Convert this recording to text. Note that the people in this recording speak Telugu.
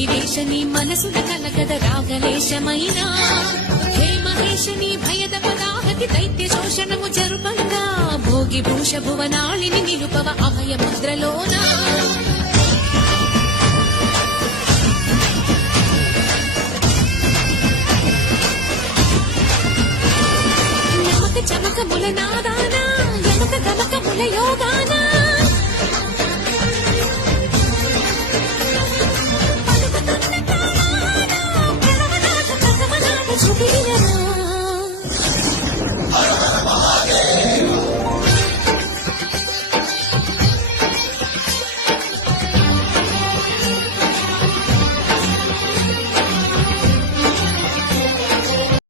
అఖిలేశని మనసున కలగద రాగలేశమైనా హే మహేశని భయద పదాహతి దైత్య శోషణము జరుపంగా భోగి భూష భువనాళిని నిలుపవ అభయ ముద్రలోనా చమకముల నాదానా యమక గమకముల యోగానా